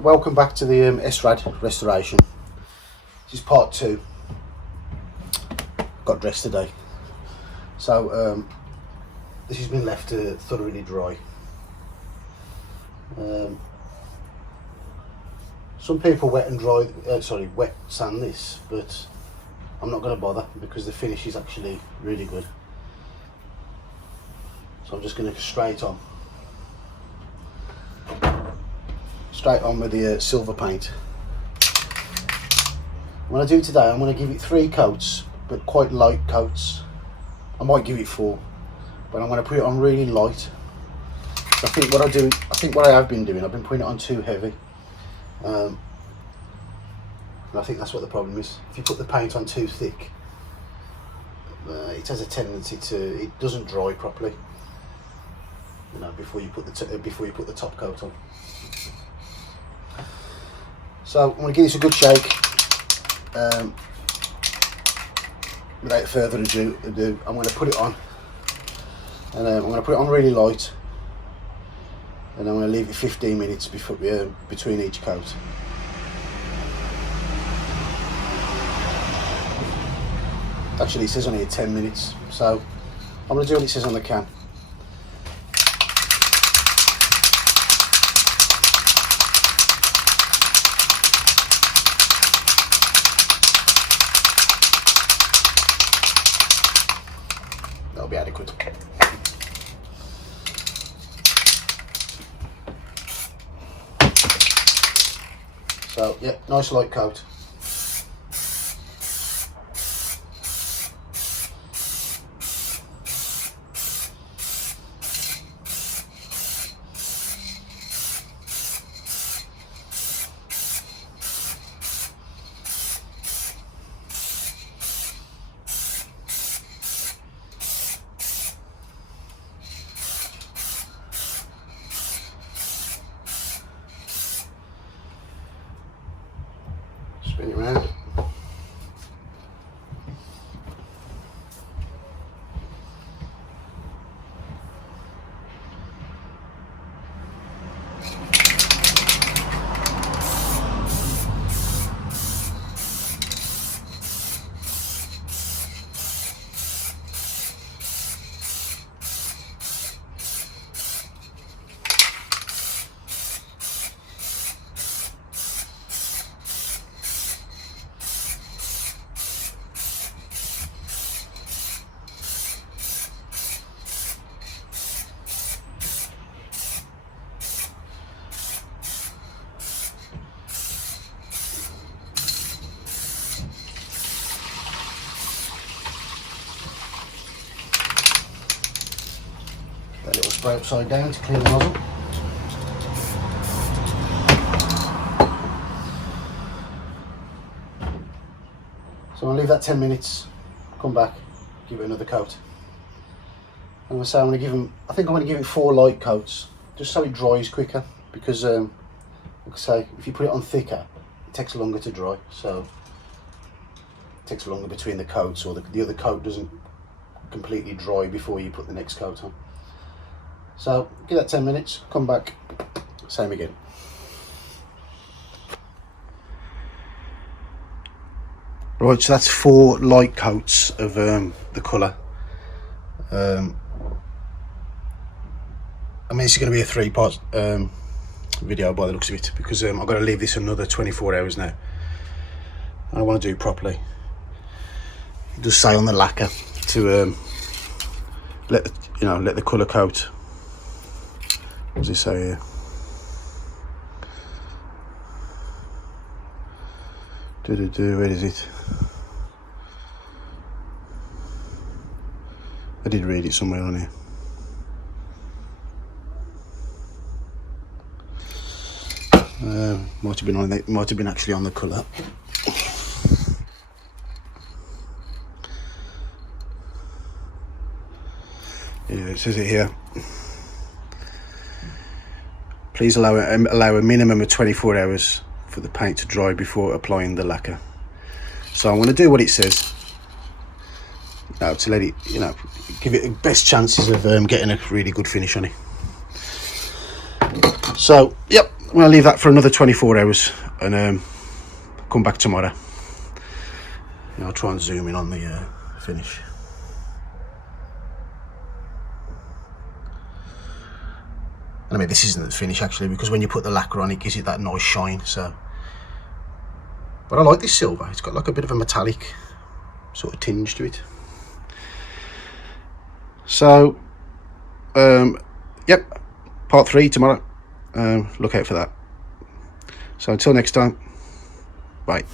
Right, welcome back to the Srad restoration. This is part 2. Got dressed today, so this has been left thoroughly dry. Some people wet sand this, but I'm not going to bother because the finish is actually really good. So I'm just going to go straight on with the silver paint. When I do today, I'm going to give it 3 coats, but quite light coats. I might give it 4, but I'm going to put it on really light. I think what I have been doing, I've been putting it on too heavy, and I think that's what the problem is. If you put the paint on too thick, it has a tendency to, it doesn't dry properly, you know, before you put the top coat on. So I'm going to give this a good shake. Without further ado, I'm going to put it on, and I'm going to put it on really light, and I'm going to leave it 15 minutes between each coat. Actually, it says on here 10 minutes, so I'm going to do what it says on the can. That'll be adequate. So yeah, nice light coat. Spin it round. That little spray upside down to clear the nozzle. So I'll leave that 10 minutes, come back, give it another coat. And I'm going to give them, I think I'm going to give it 4 light coats, just so it dries quicker, because like I say, if you put it on thicker, it takes longer to dry, so it takes longer between the coats, or the other coat doesn't completely dry before you put the next coat on. So give that 10 minutes, come back, same again. Right, so that's 4 light coats of the colour. I mean, this is going to be a 3-part video by the looks of it, because I've got to leave this another 24 hours now. And I want to do it properly. It does say on the lacquer to let the colour coat. What does it say here? Where is it? I did read it somewhere on here. Might have been actually on the colour. Yeah, it says it here. Please allow a minimum of 24 hours for the paint to dry before applying the lacquer. So I'm going to do what it says. To let it, give it the best chances of getting a really good finish on it. So, yep, I'm going to leave that for another 24 hours and come back tomorrow. And I'll try and zoom in on the finish. And I mean, this isn't the finish actually, because when you put the lacquer on, it gives it that nice shine. So, but I like this silver. It's got like a bit of a metallic sort of tinge to it. So, yep, part 3 tomorrow. Look out for that. So until next time, bye.